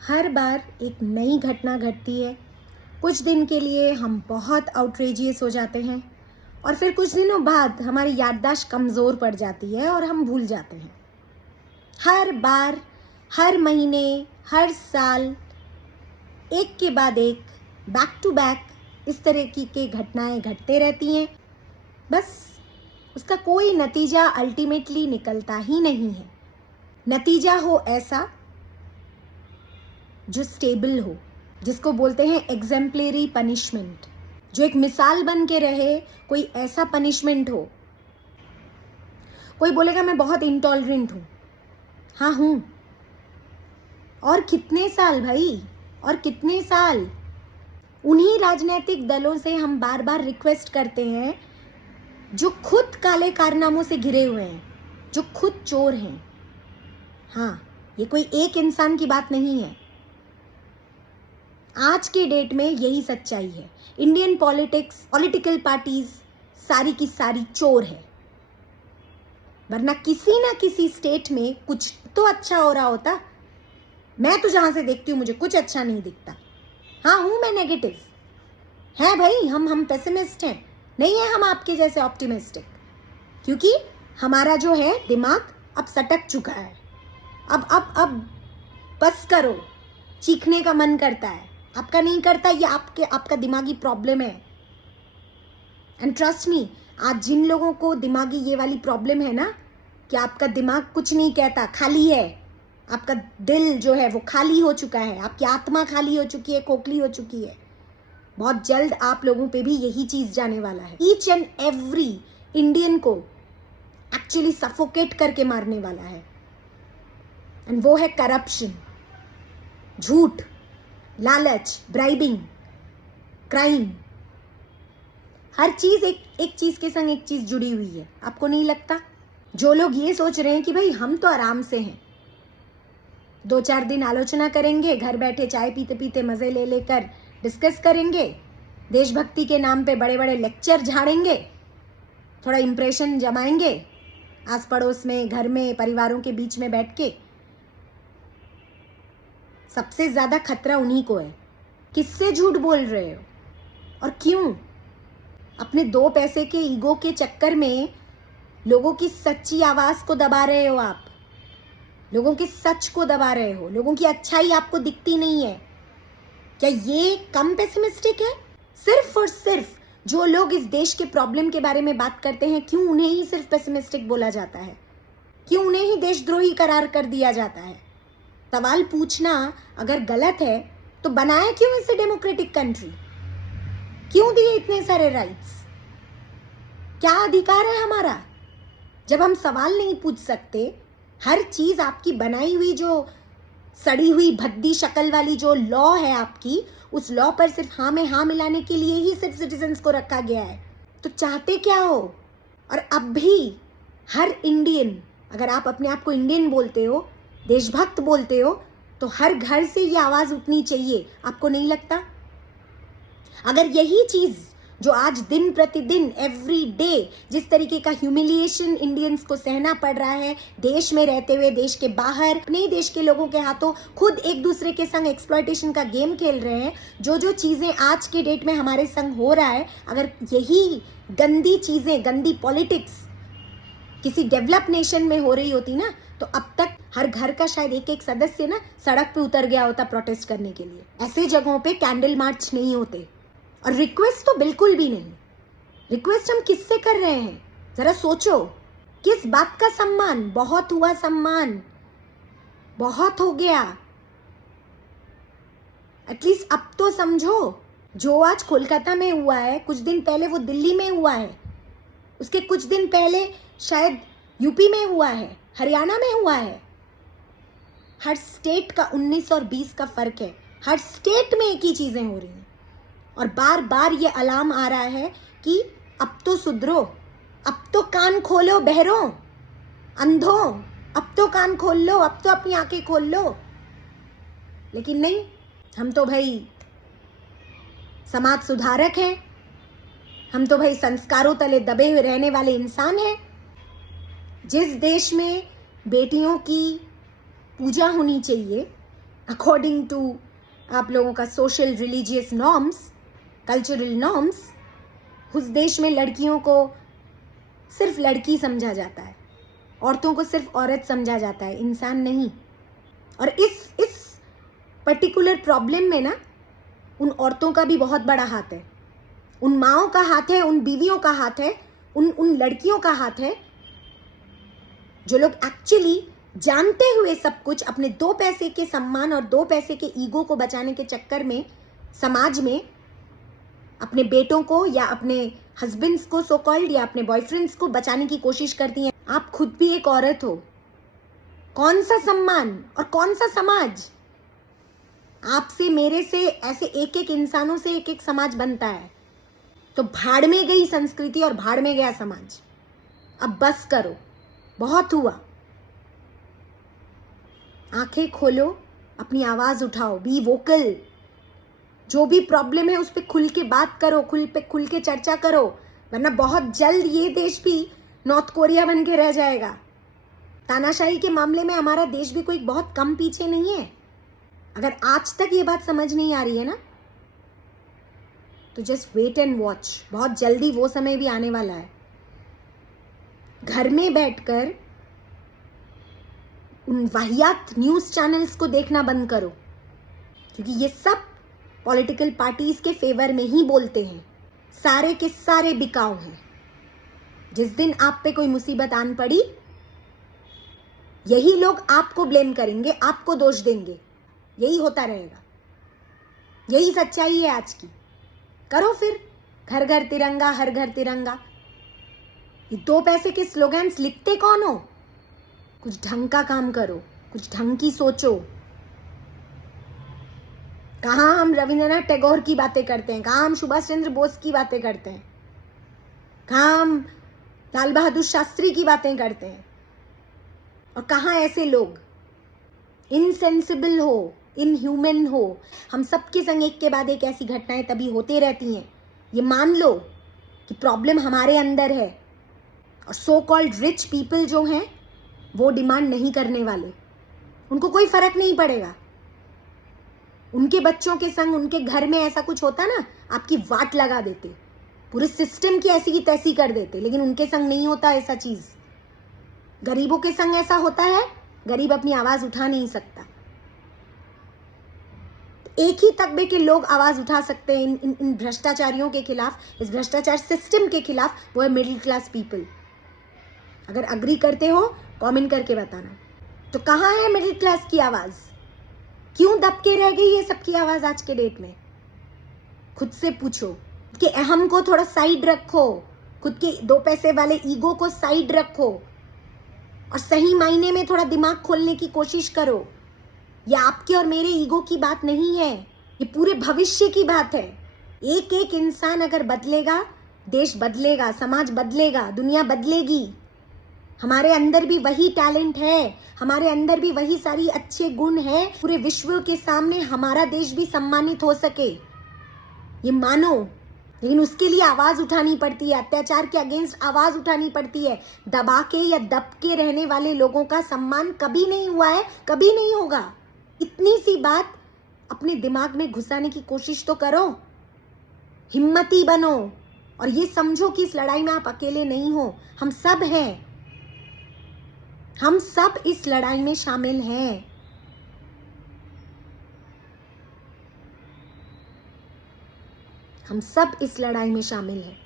हर बार एक नई घटना घटती है। कुछ दिन के लिए हम बहुत आउटरेजियस हो जाते हैं और फिर कुछ दिनों बाद हमारी याददाश्त कमज़ोर पड़ जाती है और हम भूल जाते हैं। हर बार, हर महीने, हर साल एक के बाद एक, बैक टू बैक इस तरह की घटनाएं घटते रहती हैं। बस उसका कोई नतीजा अल्टीमेटली निकलता ही नहीं है। नतीजा हो ऐसा जो स्टेबल हो, जिसको बोलते हैं एग्जेम्पलरी पनिशमेंट, जो एक मिसाल बन के रहे। कोई ऐसा पनिशमेंट हो। कोई बोलेगा मैं बहुत इंटॉलरेंट हूँ। हाँ हूँ। और कितने साल भाई, और कितने साल। उन्हीं राजनीतिक दलों से हम बार बार रिक्वेस्ट करते हैं जो खुद काले कारनामों से घिरे हुए हैं, जो खुद चोर हैं। हाँ, ये कोई एक इंसान की बात नहीं है। आज के डेट में यही सच्चाई है। इंडियन पॉलिटिक्स, पॉलिटिकल पार्टीज सारी की सारी चोर है। वरना किसी ना किसी स्टेट में कुछ तो अच्छा हो रहा होता। मैं तो जहां से देखती हूँ मुझे कुछ अच्छा नहीं दिखता। हाँ हूं मैं नेगेटिव, है भाई। हम पेसिमिस्ट हैं, नहीं है हम आपके जैसे ऑप्टिमिस्टिक। क्योंकि हमारा जो है दिमाग अब सटक चुका है। अब बस करो। चीखने का मन करता है, आपका नहीं करता। ये आपका दिमागी प्रॉब्लम है। एंड ट्रस्ट मी, आज जिन लोगों को दिमागी ये वाली प्रॉब्लम है ना, कि आपका दिमाग कुछ नहीं कहता, खाली है। आपका दिल जो है वो खाली हो चुका है, आपकी आत्मा खाली हो चुकी है, खोखली हो चुकी है। बहुत जल्द आप लोगों पे भी यही चीज जाने वाला है। ईच एंड एवरी इंडियन को एक्चुअली सफोकेट करके मारने वाला है। एंड वो है करप्शन, झूठ, लालच, ब्राइबिंग, क्राइम। हर चीज एक चीज के संग एक चीज जुड़ी हुई है। आपको नहीं लगता? जो लोग ये सोच रहे हैं कि भाई हम तो आराम से हैं, 2-4 दिन आलोचना करेंगे, घर बैठे चाय पीते पीते मजे ले लेकर डिस्कस करेंगे, देशभक्ति के नाम पे बड़े बड़े लेक्चर झाड़ेंगे, थोड़ा इंप्रेशन जमाएंगे आस पड़ोस में, घर में, परिवारों के बीच में बैठ के। सबसे ज्यादा खतरा उन्हीं को है। किससे झूठ बोल रहे हो और क्यों? अपने 2 पैसे के ईगो के चक्कर में लोगों की सच्ची आवाज को दबा रहे हो। आप लोगों के सच को दबा रहे हो। लोगों की अच्छाई आपको दिखती नहीं है। क्या ये कम पेसिमिस्टिक है? सिर्फ और सिर्फ जो लोग इस देश के प्रॉब्लम के बारे में बात करते हैं, क्यों उन्हें ही सिर्फ पेसिमिस्टिक बोला जाता है? क्यों उन्हें ही देशद्रोही करार कर दिया जाता है? सवाल पूछना अगर गलत है तो बनाया क्यों इसे डेमोक्रेटिक कंट्री? क्यों दिए इतने सारे राइट्स? क्या अधिकार है हमारा? जब हम सवाल नहीं पूछ सकते, हर चीज आपकी बनाई हुई, जो सड़ी हुई भद्दी शक्ल वाली जो लॉ है आपकी, उस लॉ पर सिर्फ हाँ में हाँ मिलाने के लिए ही सिर्फ सिटीजन्स को रखा गया है। तो चाहते क्या हो? और अब भी हर इंडियन, अगर आप अपने आप को इंडियन बोलते हो, देशभक्त बोलते हो, तो हर घर से ये आवाज उठनी चाहिए। आपको नहीं लगता? अगर यही चीज जो आज दिन प्रतिदिन एवरी डे जिस तरीके का ह्यूमिलिएशन इंडियंस को सहना पड़ रहा है, देश में रहते हुए, देश के बाहर, अपने देश के लोगों के हाथों खुद एक दूसरे के संग एक्सप्लॉयटेशन का गेम खेल रहे हैं, जो चीजें आज के डेट में हमारे संग हो रहा है, अगर यही गंदी चीजें, गंदी पॉलिटिक्स किसी डेवलप नेशन में हो रही होती ना, तो अब तक हर घर का शायद एक सदस्य ना सड़क पे उतर गया होता प्रोटेस्ट करने के लिए। ऐसे जगहों पे कैंडल मार्च नहीं होते। और रिक्वेस्ट तो बिल्कुल भी नहीं। रिक्वेस्ट हम किससे कर रहे हैं? जरा सोचो, किस बात का सम्मान? बहुत हुआ सम्मान, बहुत हो गया। एटलीस्ट अब तो समझो, जो आज कोलकाता में हुआ है, कुछ दिन पहले वो दिल्ली में हुआ है, उसके कुछ दिन पहले शायद यूपी में हुआ है, हरियाणा में हुआ है। हर स्टेट का 19 और 20 का फर्क है। हर स्टेट में एक ही चीजें हो रही हैं और बार बार ये अलार्म आ रहा है कि अब तो सुधरो, अब तो कान खोलो बहरों, अंधों, अब तो कान खोल लो, अब तो अपनी आंखें खोल लो। लेकिन नहीं, हम तो भाई समाज सुधारक हैं, हम तो भाई संस्कारों तले दबे हुए रहने वाले इंसान हैं। जिस देश में बेटियों की पूजा होनी चाहिए, अकॉर्डिंग टू आप लोगों का social religious norms, cultural norms, उस देश में लड़कियों को सिर्फ लड़की समझा जाता है, औरतों को सिर्फ औरत समझा जाता है, इंसान नहीं। और इस पर्टिकुलर प्रॉब्लम में ना उन औरतों का भी बहुत बड़ा हाथ है, उन माओं का हाथ है, उन बीवियों का हाथ है, उन लड़कियों का हाथ है जो लोग एक्चुअली जानते हुए सब कुछ अपने 2 पैसे के सम्मान और 2 पैसे के ईगो को बचाने के चक्कर में समाज में अपने बेटों को या अपने हस्बैंड्स को सो कॉल्ड या अपने बॉयफ्रेंड्स को बचाने की कोशिश करती हैं। आप खुद भी एक औरत हो, कौन सा सम्मान और कौन सा समाज? आपसे मेरे से ऐसे एक एक इंसानों से एक एक समाज बनता है। तो भाड़ में गई संस्कृति और भाड़ में गया समाज। अब बस करो, बहुत हुआ। आंखें खोलो, अपनी आवाज उठाओ, बी वोकल। जो भी प्रॉब्लम है उस पर खुल के बात करो, खुल के चर्चा करो, वरना बहुत जल्द ये देश भी नॉर्थ कोरिया बन के रह जाएगा। तानाशाही के मामले में हमारा देश भी कोई बहुत कम पीछे नहीं है। अगर आज तक ये बात समझ नहीं आ रही है ना, तो जस्ट वेट एंड वॉच। बहुत जल्दी वो समय भी आने वाला है। घर में बैठकर उन वाहियात न्यूज चैनल्स को देखना बंद करो, क्योंकि ये सब पॉलिटिकल पार्टीज के फेवर में ही बोलते हैं। सारे के सारे बिकाऊ हैं। जिस दिन आप पे कोई मुसीबत आन पड़ी, यही लोग आपको ब्लेम करेंगे, आपको दोष देंगे। यही होता रहेगा। यही सच्चाई है आज की। करो फिर, घर घर तिरंगा, हर घर तिरंगा। ये 2 पैसे के स्लोगन्स लिखते कौन हो? कुछ ढंग का काम करो, कुछ ढंग की सोचो। कहाँ हम रविंद्रनाथ टैगोर की बातें करते हैं, कहाँ हम सुभाष चंद्र बोस की बातें करते हैं, कहाँ हम लाल बहादुर शास्त्री की बातें करते हैं, और कहाँ ऐसे लोग इनसेंसिबल हो, इनह्यूमन हो। हम सबके संग एक के बाद एक ऐसी घटनाएं तभी होते रहती हैं। ये मान लो कि प्रॉब्लम हमारे अंदर है, और सो कॉल्ड रिच पीपल जो हैं वो डिमांड नहीं करने वाले। उनको कोई फर्क नहीं पड़ेगा। उनके बच्चों के संग उनके घर में ऐसा कुछ होता ना, आपकी वाट लगा देते, पूरे सिस्टम की ऐसी की तैसी कर देते। लेकिन उनके संग नहीं होता ऐसा चीज। गरीबों के संग ऐसा होता है, गरीब अपनी आवाज उठा नहीं सकता। एक ही तबके के लोग आवाज उठा सकते हैं इन भ्रष्टाचारियों के खिलाफ, इस भ्रष्टाचार सिस्टम के खिलाफ, वो है मिडिल क्लास पीपल। अगर अग्री करते हो कमेंट करके बताना। तो कहाँ है मिडिल क्लास की आवाज? क्यों दबके रह गई ये सबकी आवाज आज के डेट में? खुद से पूछो कि अहम को थोड़ा साइड रखो, खुद के 2 पैसे वाले ईगो को साइड रखो, और सही मायने में थोड़ा दिमाग खोलने की कोशिश करो। ये आपके और मेरे ईगो की बात नहीं है, ये पूरे भविष्य की बात है। एक एक इंसान अगर बदलेगा, देश बदलेगा, समाज बदलेगा, दुनिया बदलेगी। हमारे अंदर भी वही टैलेंट है, हमारे अंदर भी वही सारी अच्छे गुण है, पूरे विश्व के सामने हमारा देश भी सम्मानित हो सके, ये मानो। लेकिन उसके लिए आवाज उठानी पड़ती है, अत्याचार के अगेंस्ट आवाज उठानी पड़ती है। दबा के या दब के रहने वाले लोगों का सम्मान कभी नहीं हुआ है, कभी नहीं होगा। इतनी सी बात अपने दिमाग में घुसाने की कोशिश तो करो, हिम्मती बनो, और ये समझो कि इस लड़ाई में आप अकेले नहीं हो, हम सब हैं। हम सब इस लड़ाई में शामिल हैं। हम सब इस लड़ाई में शामिल हैं।